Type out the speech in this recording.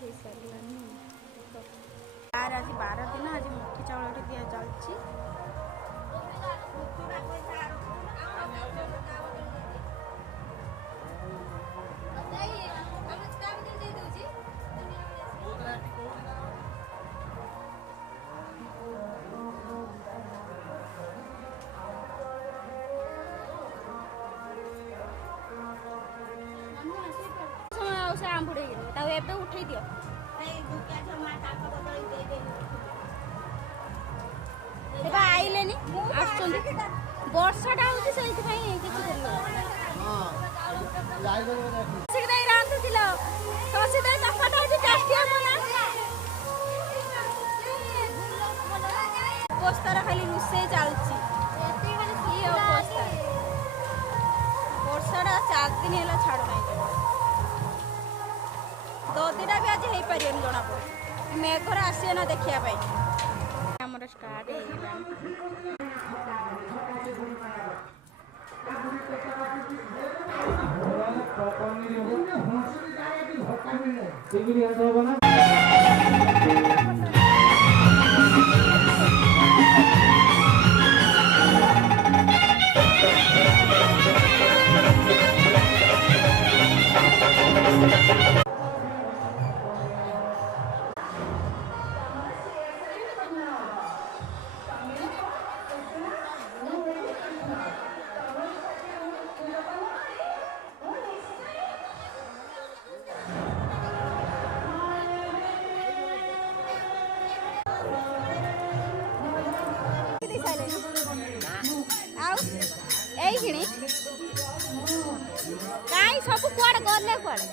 हो सारानी यार आज 12 दिन आज मुठी चाउल दिया चलती से आंबुड़े उठे दियो आईले वर्षाटा हूँ से रांधुल अवस्थार खाली रोसे चलती अवस्था वर्षाटा 4 दिन है छाड़ना ददीटा भी आज हो पार जना पड़े मेघर आसे ना देखा आमर स्टार्ट कहीं सब कुआड़े गले कुआड़े